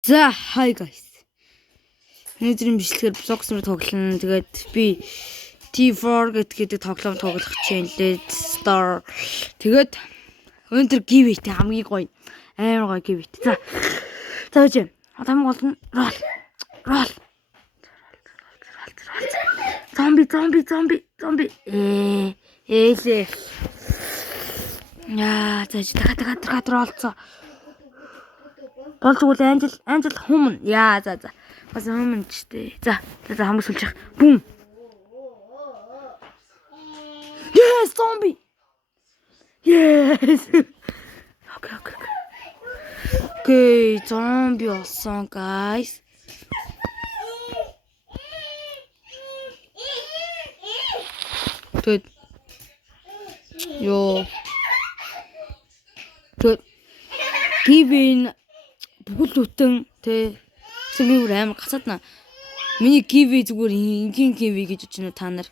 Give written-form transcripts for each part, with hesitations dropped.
За hi guys. Өнөөдрийн бичлэгээр Bloxmer тоглоно. Тэгээд би T4 гэдэг тоглоом тоглох чинь Let's Star. Тэгээд өнөөдөр giveaway хамгийн гоё. Амар гоё giveaway. За үгүй. Хамгийн гол нь roll. Зомби. Ээлээ. Яа, дахиад роолцоо. Болж үгүй Angel хүмүн. Яа, за. Бас хүмүн ч дээ. За хамгийн сүүлж яах. Бум. Yes, zombie. Yes. Okay, zombie болсон, guys. Good. Good. Given бүхэл бүтэн тэ би бүр амар гацаадна. Миний giveaway зүгээр ингийн giveaway гэж бодож байна та нар.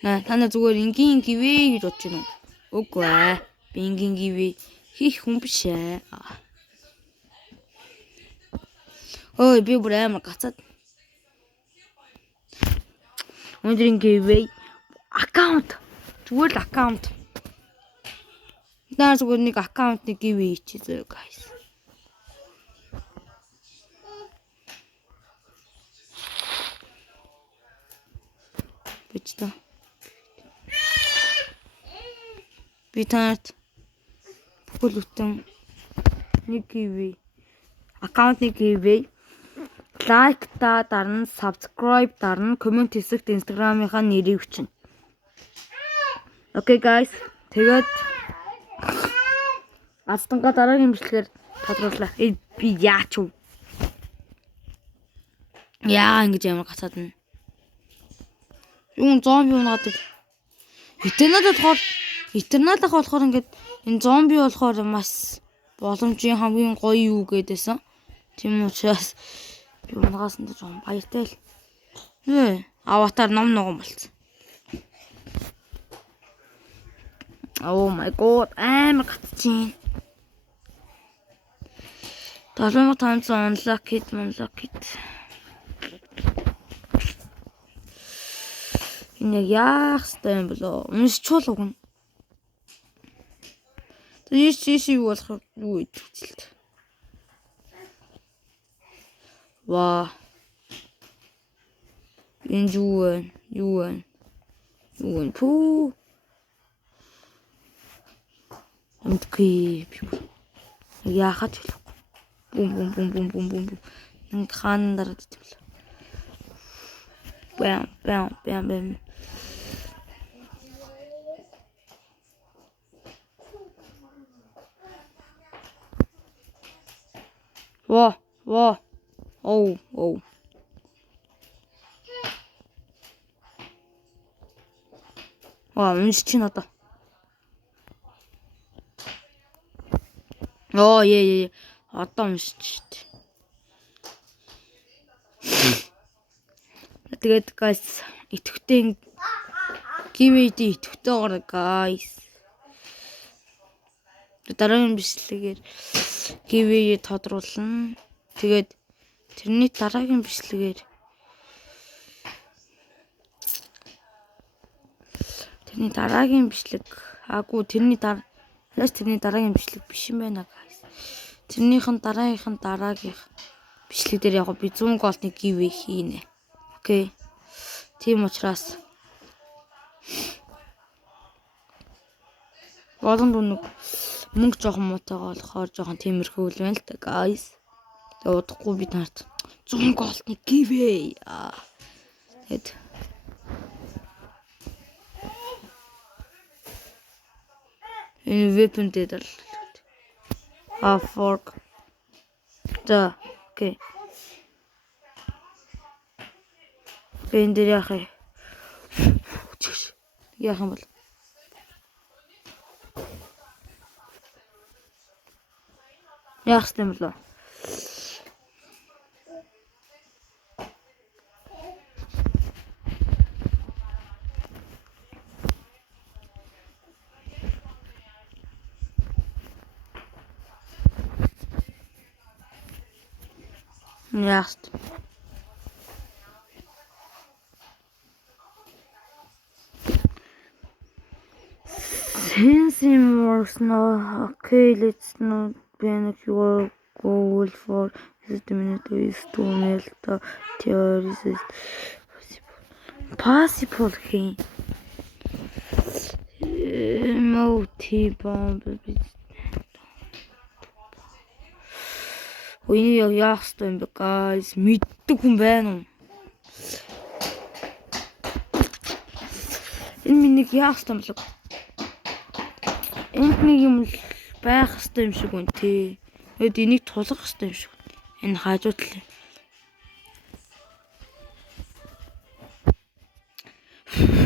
Та нар зүгээр ингийн giveaway гэж бодож байна уу? Үгүй ээ. Би ингийн giveaway хийх хүн биш ээ. Ой, би бүр амар гацаад. Өнөөдрийн giveaway аккаунт. Зүгээр л аккаунт. Daar зүгээр нэг аккаунтны giveaway хийчихье guys. Бичтээ. Би танарт бүхэл бүтэн нэг giveaway аккаунтны giveaway лайк та дарна, subscribe дарна, коммент хэсэгт инстаграмынхаа нэрийг өчнө. Okay guys. Тэгээд Ацтанга дараагийн бичлэгээр тодрууллаа. Би яач вэ? Яа ингэж ямар гацаадна. Юун зомби унаадаг. Этерналах болохоор ингээд энэ зомби болохоор маш боломжийн хамгийн гоё юу гэдээсэн. Тийм учраас би унагаасан дэж баяртай л. Аватар ном ногоон болцсон. Oh my god, амар гацчихин. 7500 unlocked. Энэ яах ёстой юм болоо? Уншчул уг нь. Тийш юу болох юу идэлт. Ваа. Энэ юу вэ? Пүү. Амтгүй. Яахад хэлэх. Бум. Нэг хаан дараад итгэв. Бам. Во. Оу. Уншиж чинь одоо. Е. Одоо уншиж штт. Тэгээд guys итгэвтэй giveaway-д итгэвтэй гоо guys. Дараагийн бичлэгээр giveaway тодруулна. Тэгээд тэрний дараагийн бичлэгээр тэрний дараагийн бичлэг биш юм байна guys. Тэрнийхэн дараагийнх бичлэг дээр яг би 100 голдны giveaway хийнэ. Окей. Тийм учраас болон дүнэг мөнгө жоохон муутайгаа болохоор жоохон тиймэрхүү л байна л та guys. Тэгээд удахгүй би танарт 100 голдны giveaway. Тэгэд энэ weapon дээр fork. За, окей. Энэ дээр яах юм бол яах юм бол Яаст. Since was no okay, let's not panic. Your goal for this minute is to melt the theories is possible. Multi-bomb. Үний яах ёстой юм бэ guys? Мэддэг хүн байна уу? Энэ минийг яах ёстой юм бэ? Энд нэг юм байх ёстой юм шиг байна тий. Эд энийг тулах ёстой юм шиг. Энэ хажуу талын.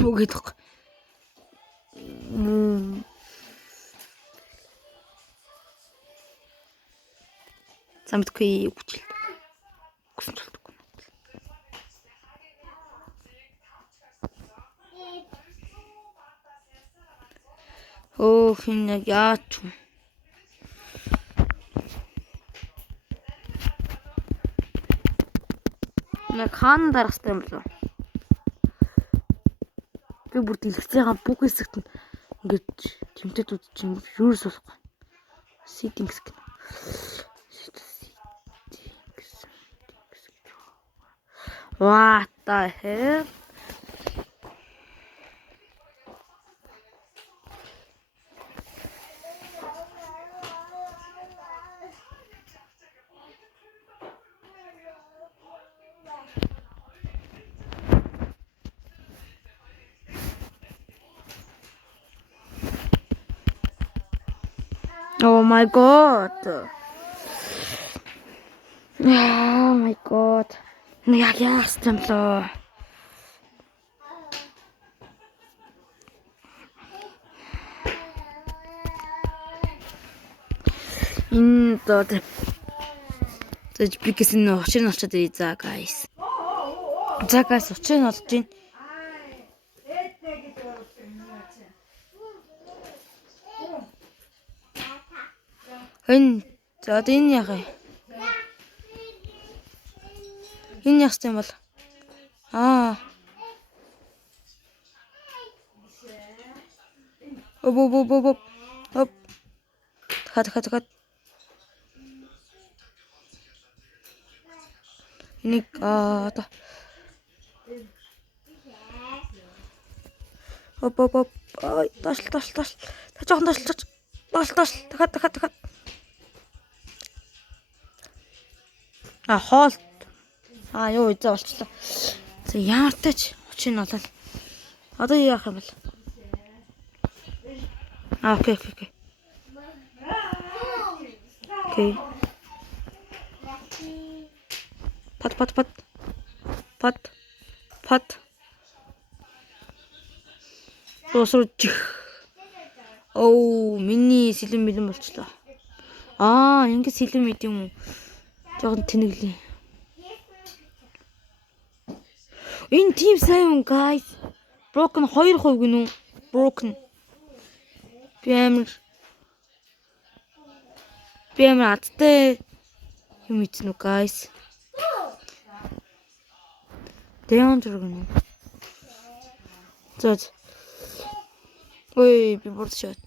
Үгүйдэх. Самтгүй үгчил. Үгсэлдэг. Хин яач. Нэг хаан дарахтай юм болов. Би бүр дэлгэцээгаа бүх хэсэгт ингээд тэмтэд үзчих юурс болохгүй. Ситинг гэх. What the hell? Oh my god. Oh my god. Яг яасан юм лөө. Энэ дод. Тэж бигээс нь очир нь олчод ирээ за guys. За guys очир нь олж гин. Хэн за энэ яах вэ? Энэ яах юм бол? Оп. Хат. Энийг одоо. Оп. Ой, таш. Та жоохон ташлаач. Таш. Дахиад. Хоол. Юу изээ болчлоо. За ямар тач очин болол. Одоо яах юм бол? Окей. Окей. Пат. Дуусруж. Миний сэлэн бэлэн болчлоо. Ингэ сэлэн мэд юм уу? Жохон тэнэглээ. Энэ team сайн guys. Broken 2% гинүү. Broken. Би амар адтай юм ицнүү guys. Danger гинүү. За. Ой, би бордшот.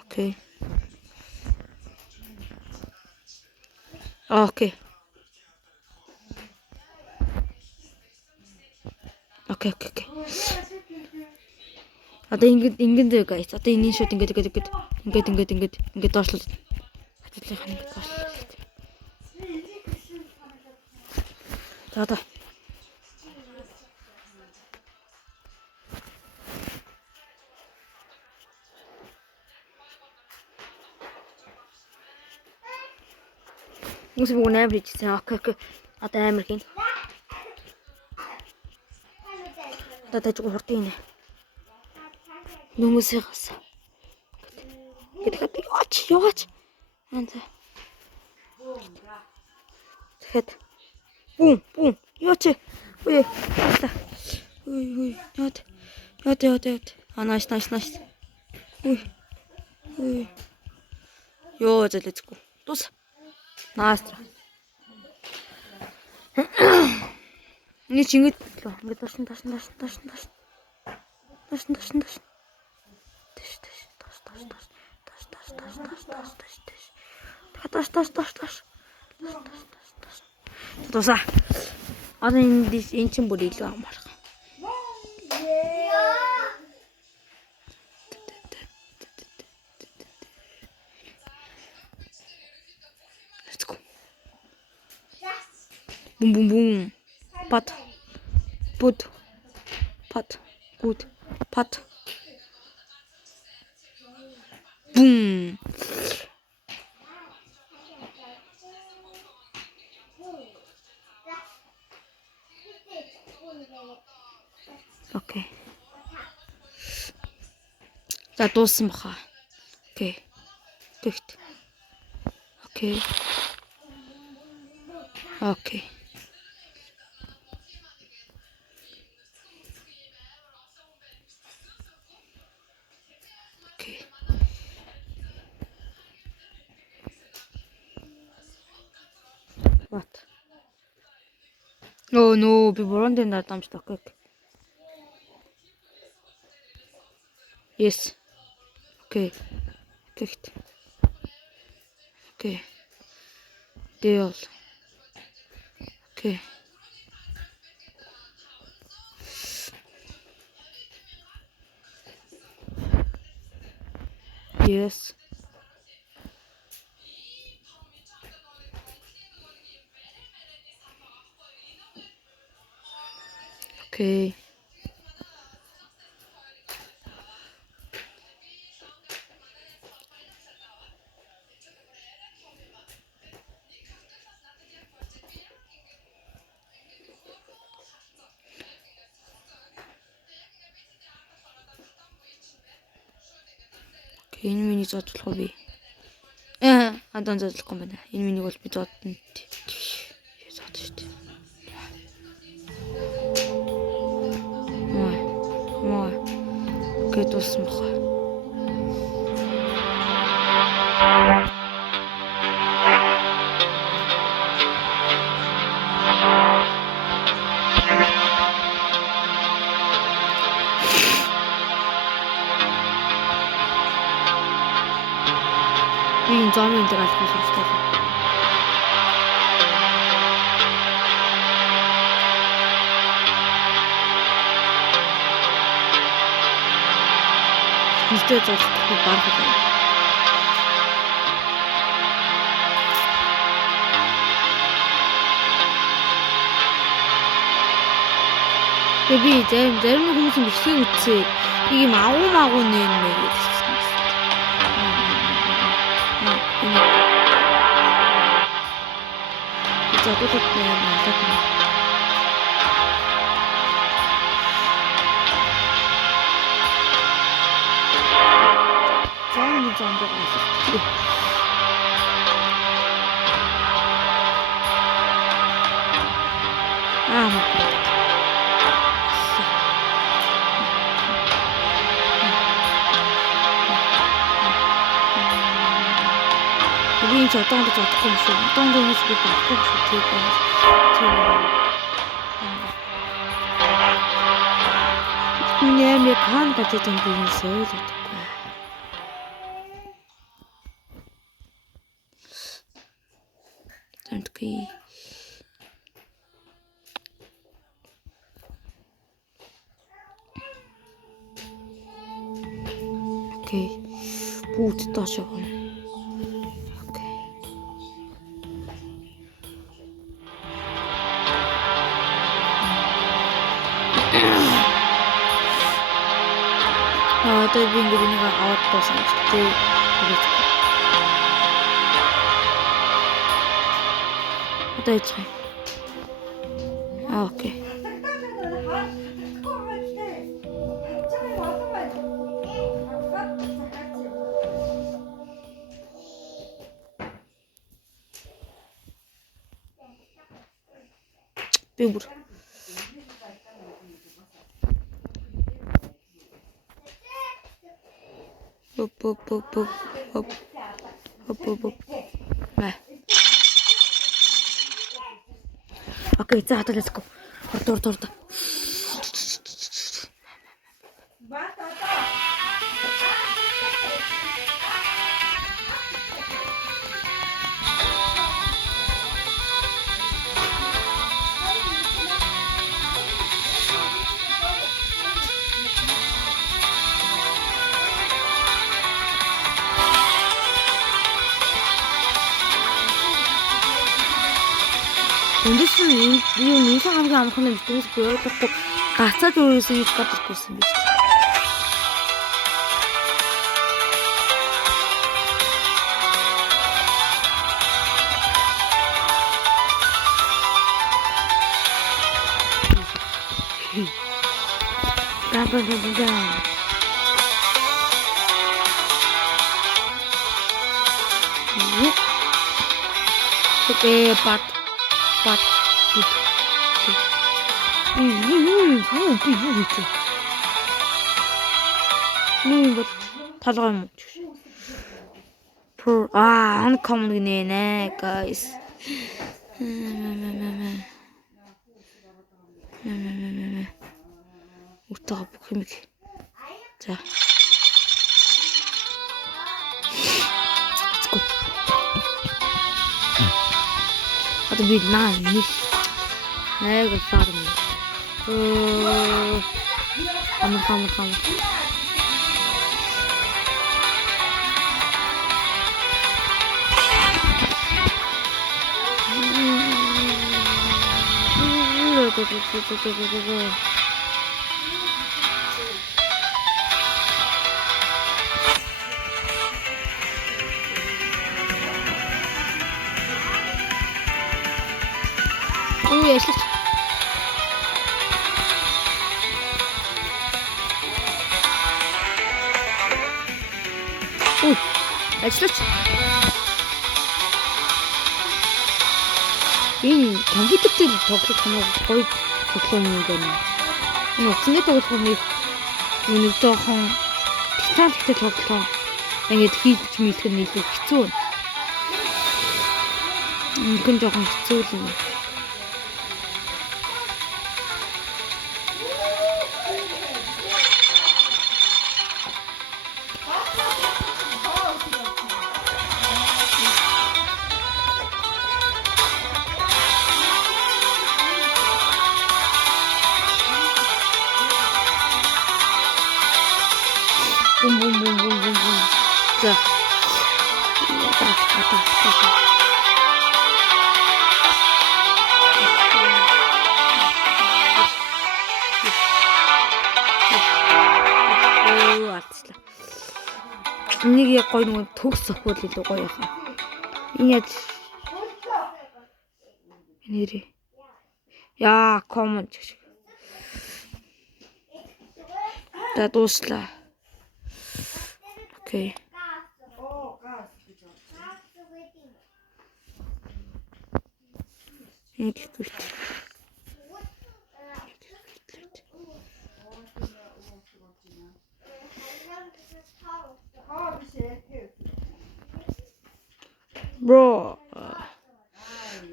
Окей. Окей. Одоо ингэдэ guys. Одоо энэ шууд ингээд доошлол. Хатуулах ингээд доошлол. За одоо. Мус бүгд амар хийчихсэн. Окей. Одоо амар хийн. Одоо тажиг хурдан ийнэ. Нүмэсээ гас. Тэгэхэд яваач. Анзаа. Тэгэхэд бум. Яваач. Ой. Яд. Nice. Ой. Ёо залэцгүй. Тус. Наас. Нэг ингэж ингээд ташин. Тусаа. Одоо энэ чинь бүр илүү амарх. Let's go. Бум. Pat. Put. Pat. Good. Pat. Boom. Окей. За дууссан баха. Окей. Тэгт. Окей. Окей. Окей. What? Oh no, би буруунд энэ дамжтай. Окей. Yes. Окей. Тэгт. Окей. Deal. Окей. Yes. Окей. Энэ миний зодлох уу би? Адан зодлохгүй байна. Энэ миний бол би зодно. Зод шүү дээ. Маа. Окей, дууссан баха. Би энэ зомын дээр албан хэрэгтэй. Нэртэй зодлох барах юм. Тэгээ би зарим хүмүүсийн бичлэг үзсэн. Нэг юм агуу нэрнэ гэж. Зодолт нэр малах юм. Зомбог асуулт. Би ч одоонд зодохгүй юм шүү. Одоонд юмс би баггүй шүү. Тийм. Миний механик гэдэг юм бизнес л. Окей. Окей. Бүгд доош явна. Окей. Одоо би ингээд нэг аваад тоосон ч тийм. Одоо яах вэ? Окей. Би бүр Оп. Оп. Окей, за хата let's go. Ордоо. Эндээс юу нинсан хамгийн амархан юм зүгээс боёлохгүй гацаад өөрөөсөө юу гадаг гүйсэн биз. Окей, бат. Вот толгой юм. Uncommon гинэ, guys. Утга бүх юм. За. Let's go. Одоо би нэг сарм. Ам. Яашлаач. Ажиллаач. Энэ компьютертэй тоглох юм уу? Гоё тоглоом юм байна. Энэ утасны тоглоомыг нэг жоохон титантай тоглоом. Ингээд хийж мэлэх нь илүү хэцүү. Гэн жоохон хэцүү юм. Бум. За. Энийг яг гоё нэг төгс сохвол илүү гоё хаа. Энэ яаж нэрээ. Яа, коммент гэж. Да дуслаа. Окей. Нэг их. Bro.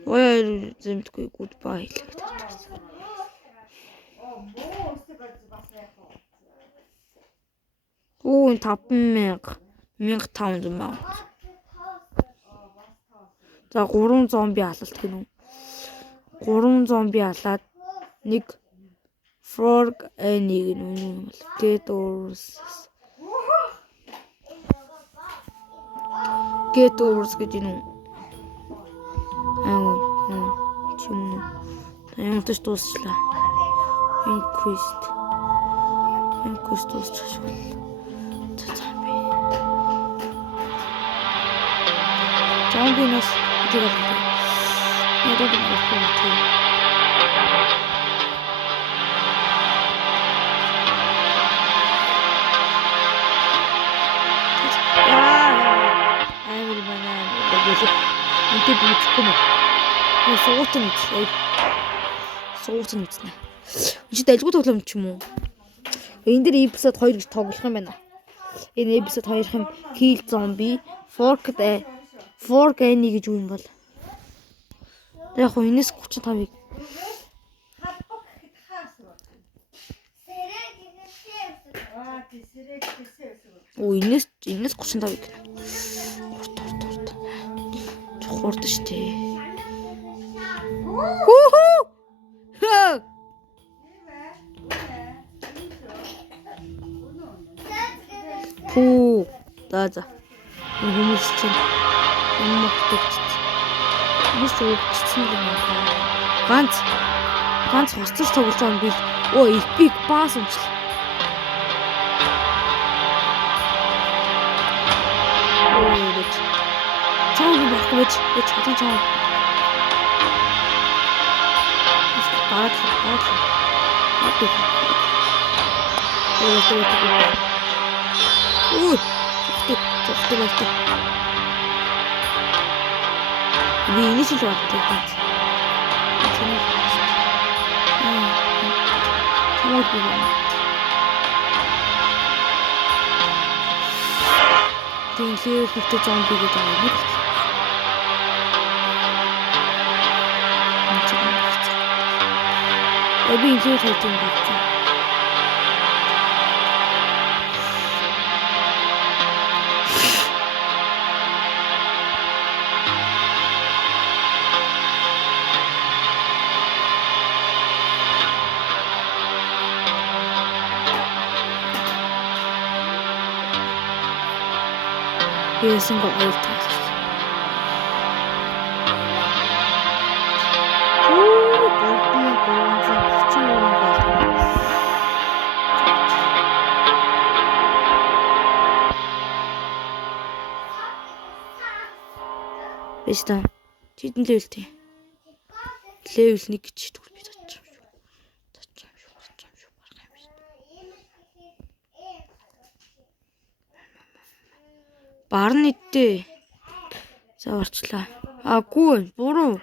Ой, зэмтгүй goodbye хэлээд байна. Оо, 5,000. 1500 маа. За 3 зомби алалт гинүү. 3 зомби алаад нэг frog нэг нь get overs гэж юм. Чим. Таямт дуслаа. Quest дуусчихсан. Зомбинаас идэх юм. Надад болохгүй. Энтэй бүцэхгүй мэ. Суутан үзнэ. Чи дэлгүү тоглоом ч юм уу? Энэ дээр эпизод 2 гэж тоглох юм байна. Энэ эпизод 2 хэм kill zombie, forked Forgani гэж юу юм бол? Яг хоо энэс 35-ыг. Оо энэс 35-ыг. Урт. Хурд штэ. Хөө. Пүү. За. Хүмүүс чинь Мис өгчсөн юм байна. Ганц хостож тоглож байгаа юм бил. Оо epic pass өмчлөө. Чаав байхгүй байж чадсан чаав. Баад. Ой. Цогтой. Би энэ шиг болтой бат. Чамд бий. Тэнхээ хөвтө зомби гэж байгаа юм. Би энэ шиг хэлж байна. Яасан гоо ойлтоо. Бэста. Чидэн левелтэй. Левел 1 гэж тэгвэл би татчих юм шүү. Барах юм шүү. Барн идтээ. За орчлаа. Гүү буруу.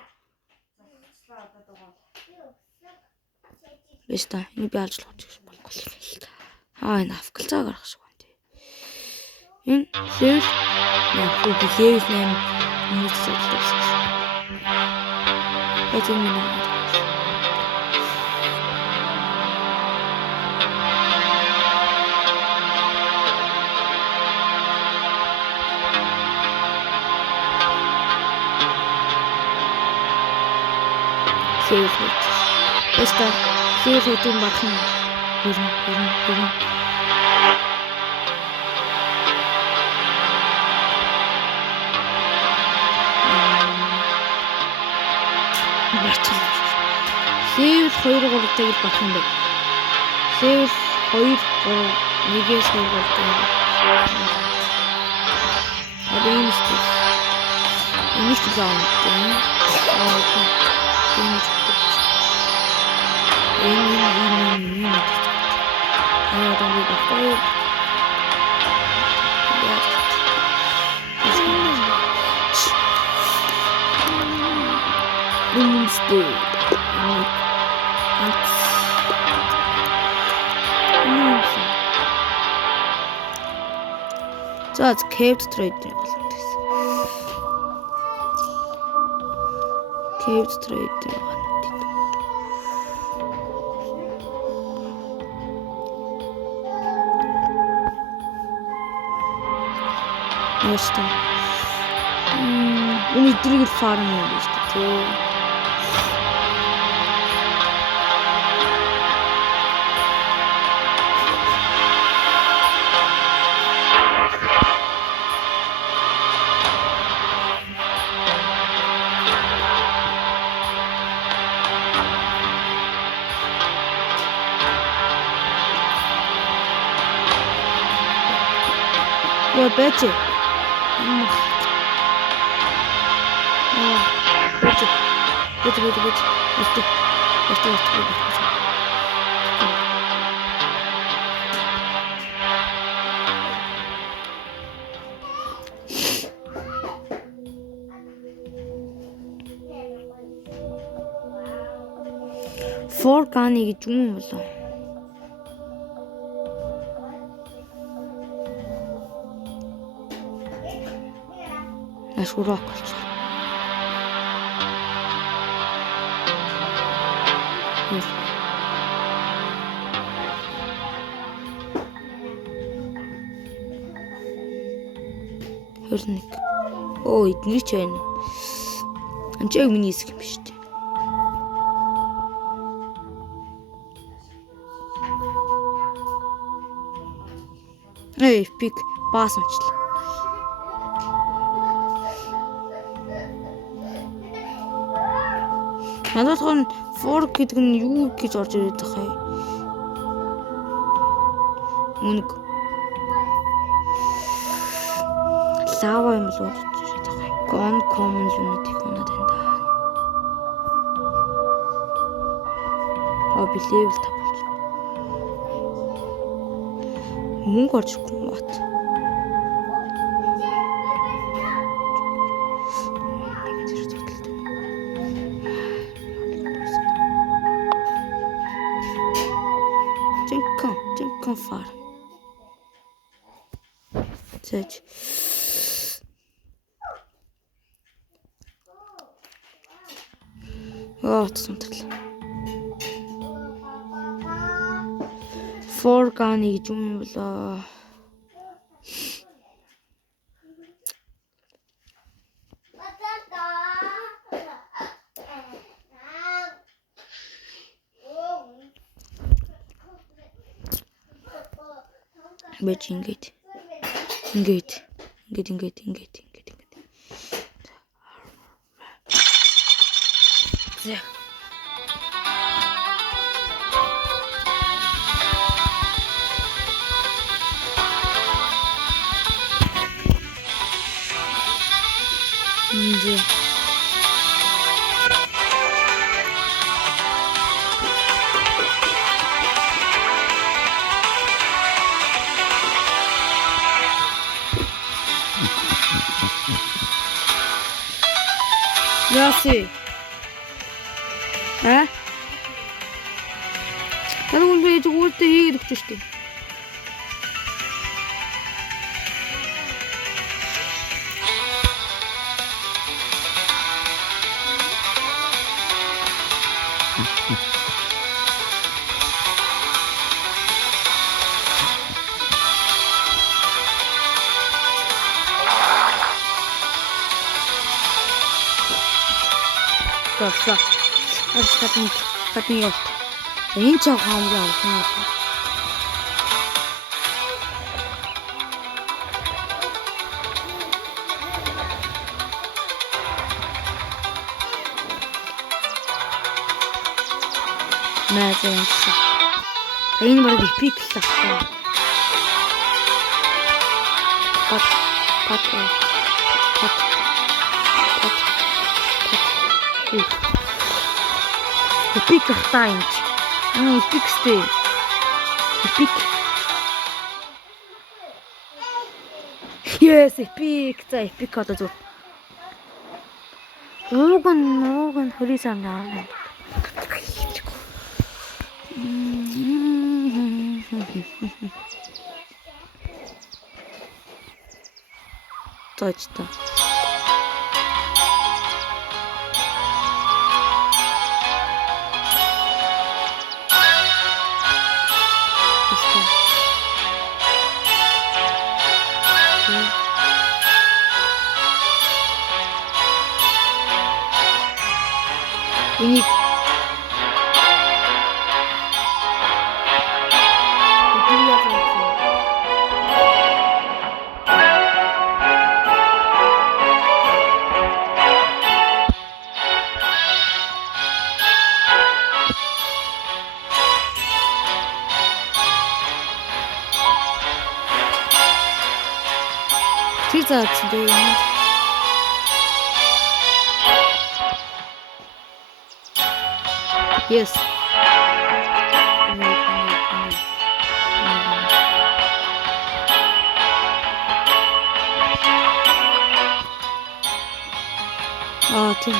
Бэста. Энэ би алж лууч гэж болохгүй. Энэ авкалцаа гарах шиг байна тий. Энэ левел левел 8 Мөс содлоос. Эцэг минь. Сэвэлт. Эста сэвэлтийн батхан. Хүрэн. Левел 2-3-ыг болох юм байна. Левел 2-3-1-ээс 2-3. Энэ шүү. Энэ ч зам. Энэ. Аа би багтаа. Wednesday. За cave trader болсон гэсэн. Cave trader байна. Яста. Үний дрийг фарм юм биш үү? Я бэти. Бэти. Эсти. Forgani гэж юм болоо. Ашгурок болж байна. Хөрнэг. Оо, эдний ч байна. Анчааг миний хэсэг юм шүү дээ. Эпик баас онцлоо. Надад хон fork гэдэг нь юу гэж орж ирээд байгаа юм. Үнэг. Лава юм бол орж ирээд байгаа юм. Gone common lunatic унаад байна да. Би level 5 болж. Мөнгө орж ирэхгүй юм бат. Жинкон фар. Зэж. Сонтол. Forgani гэж юм болоо. Бэж ингээд. За. Инде. Яси. Танаа үнэ зүгээртэй хийгээд өгч штеп. Боллоо. Хатны явт. Энэ ч хамгийн авсан. Мэдээж. Энэ баг эпик л байна. Пат. Эпик тань. Эпик стэй. Эпик. Yes, эпик. За эпик одоо зүг. Ууган хөрийсэн наа. Точно. Уник. Today. Yes. Tim.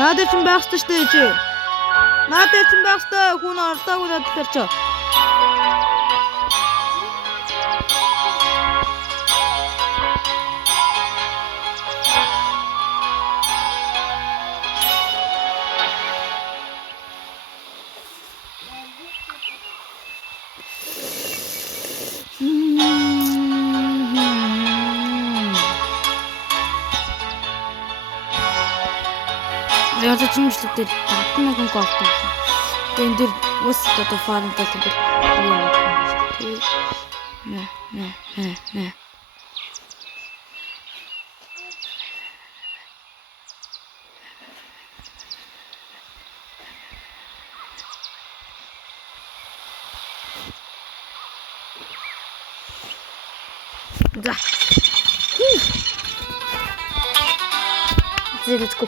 Надад ч байх ёстой шүү дээ. Надад ч байх ёстой. Хүн ордоогүй надад тарч. Яг чимшлэг дээр 10,000 голд байна. Тэгээд энэ ус одоо фарм талт юм бол яваад байна шүү дээ. За. Let's go.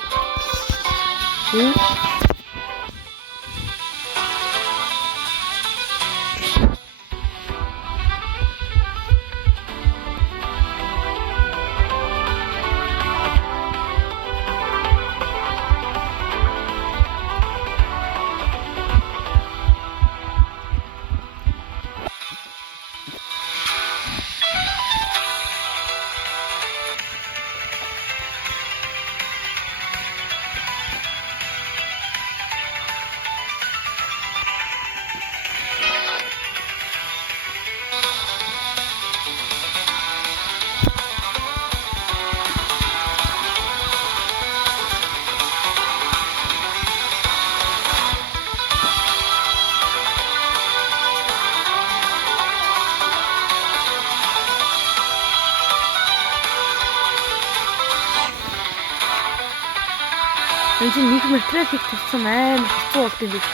Энд нэг материал их туссан амар хэцүү болт юм биш.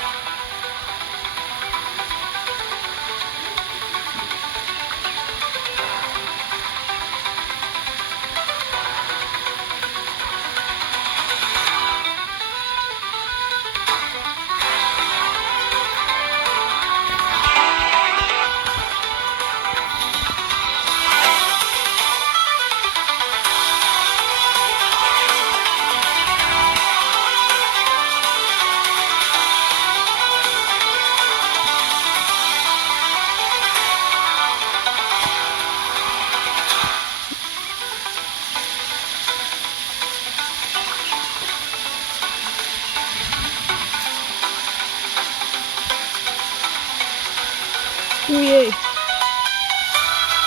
Ui,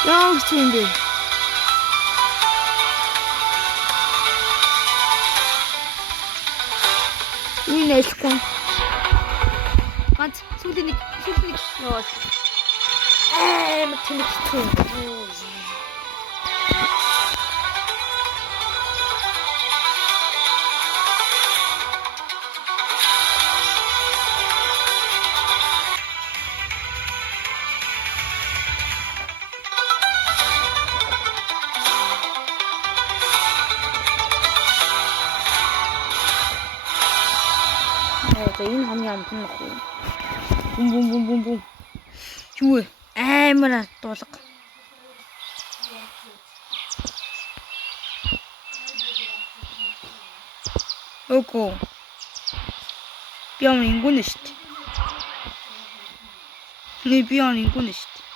long swinging. Ui, nice one. What? Something. No. I'm too. Энэ хамгийн амтан нөх. Бум. Чүе амар дуулга. Око. Бян ингүнэ шүү дээ. Нэг бян ингүнэ шүү дээ.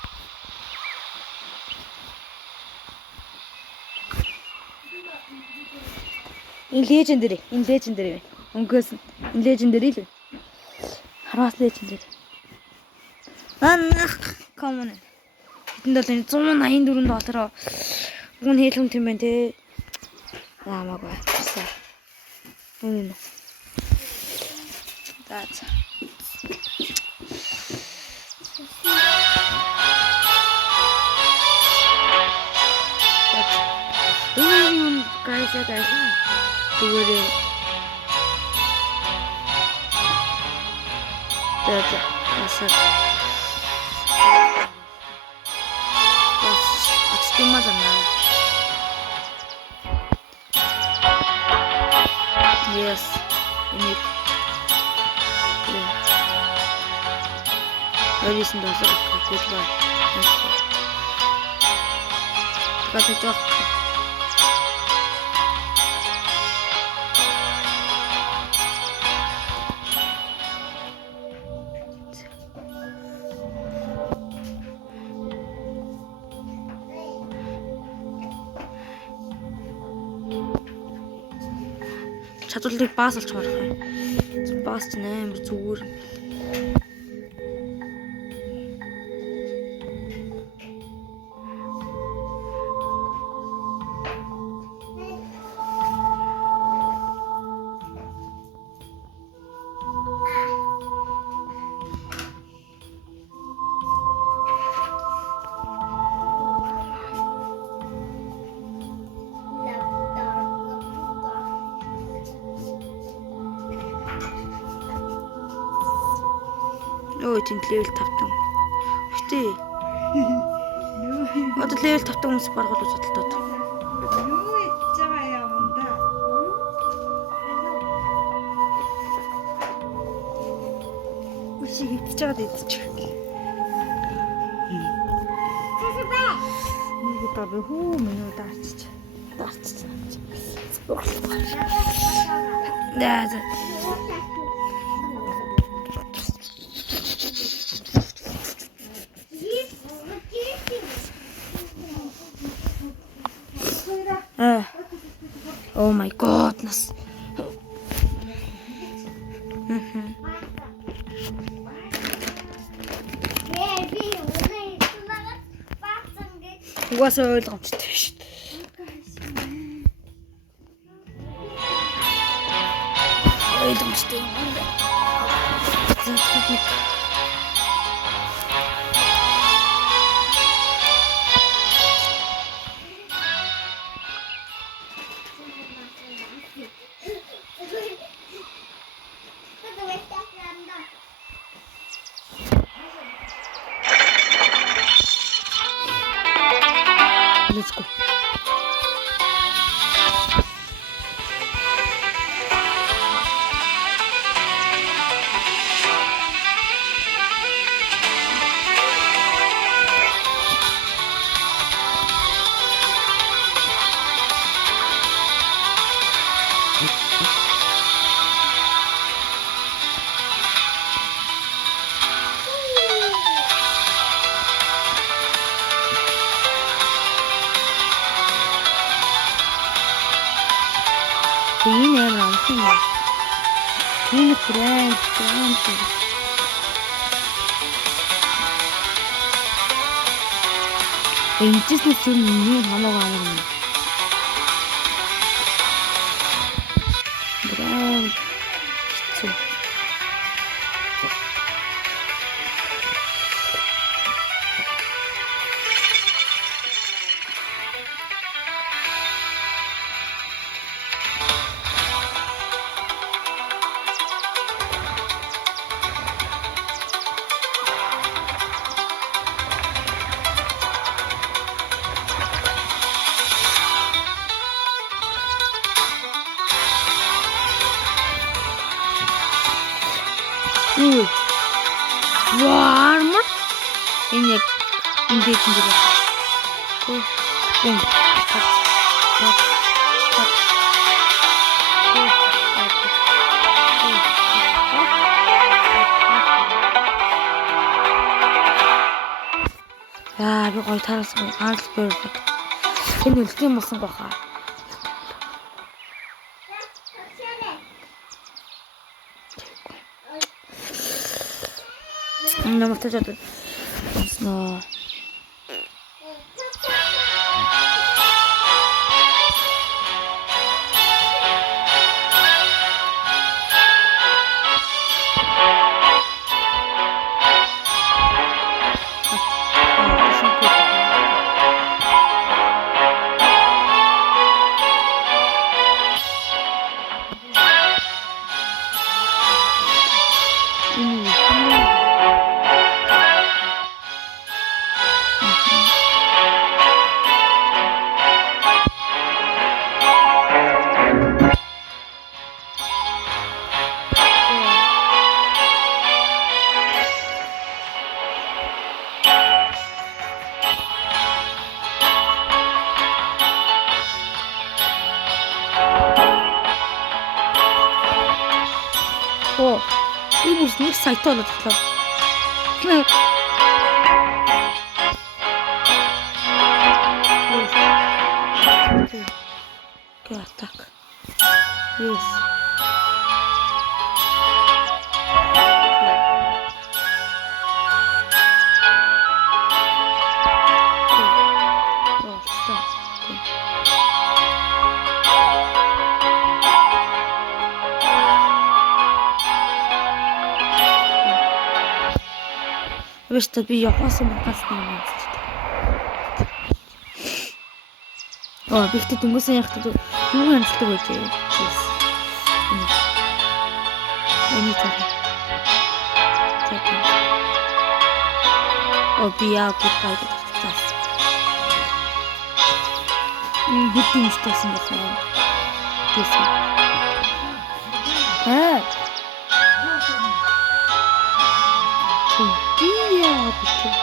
Энэ legendary. Өнгөөс энэ legendary л. Хараас legendary. Come on. Энд бол $184 гүн хэлэн тийм байна те. Яамаагүй. Үнэн. That's. Guys. Тэгвэл That's too much now. Yes. Listen to us. Goodbye. Got the job. чадварлыг баас олж харах юм. Баас ч амар зүгээр. Өө тийм level 5 тань. Гэтэ. Одоо level 5 тань хүмүүс баргуул үзэлтээд. Юу хийж байгаа юм да? Үчи хитж байгаа дийдчих. Нэг удаа би хүү минь даарчиж. Даа. Oh my goodness. Угаасаа ойлгомжтой шүү дээ. Ойлгомжтой юм байна. Let's go. Энэ амар амархан юм. Энэ брэнд. Эндээс нь юм хамаагүй амар юм. Брэнд. Warmer. Энэ яг ингэж юм байна. Яа, би гоё тараасан ганц perfect. Энэ үлдэм болсон гохаа. Намайг тажаад сноо. Оо, энэ бүс нэг сайтаа болоод таглаа. Okay, attack. Yes. Бasta би явахсан багаас нэг юм үзэж. Би ихтэй дөнгөсөн яхад юу ханддаг байж. Эний цаг. Би яа гутайд тас. Хэдийн штасан байна. Тэсэ. Би яа гутайд.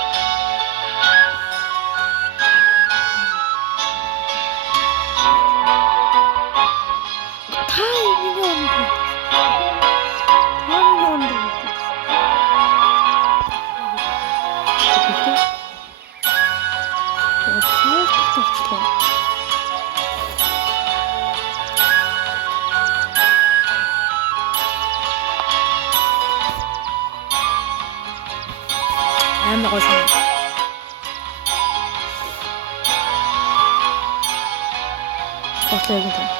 I'm not going to. What's everything?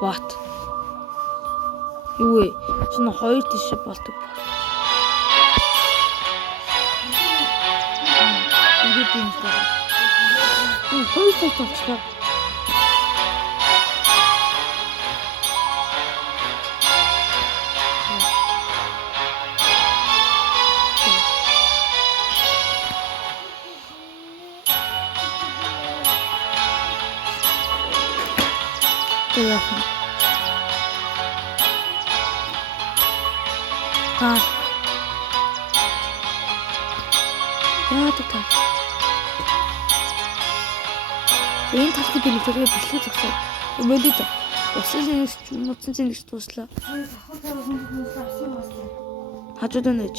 What? Юу вэ? Шинэ хоёр тийш болдог. Хоёр сая толчлоо. Яахан. Яадаг. Энэ талхыг би нэгтгэж бичлэг зогсоо. Өмөлөд усан зэнэгч муудсан зэнэгч туслаа. Хажууд нь ээж.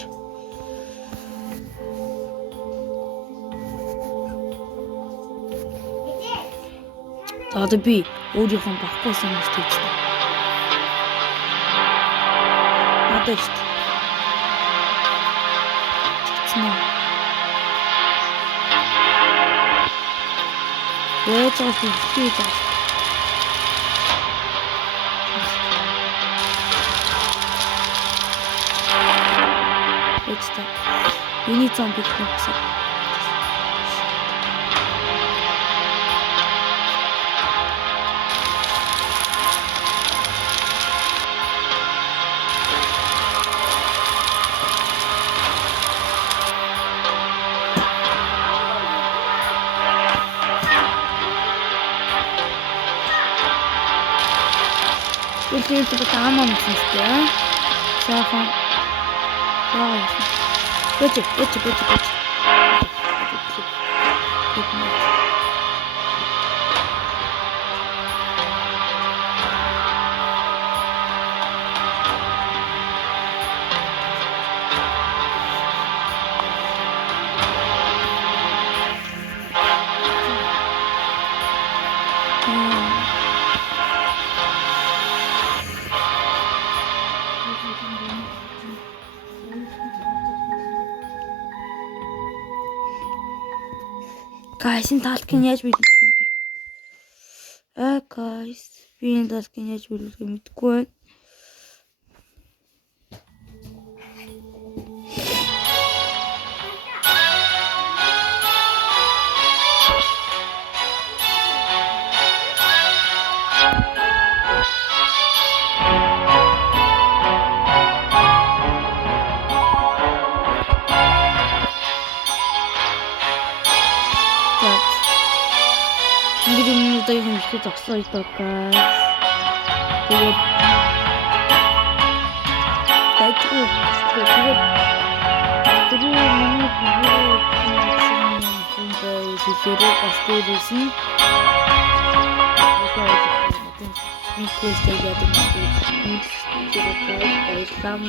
Одоо би өөрийнхөө баггүйсэн юм шиг тэгж байна. Надад ч тийм. Ээж авах хэрэгтэй байна. Ээжтэй. Миний зомбиг нөхсөн. Үлдээд таамаа мэдсэн. Сайхан. Бэч. Guys, энэ талхыг яаж биелүүлэх юм бэ? Guys, би энэ талхыг яаж биелүүлэх юм мэдэхгүй байна. Одоо юм их зогсоо идэх guys. Тэгээд Микрофон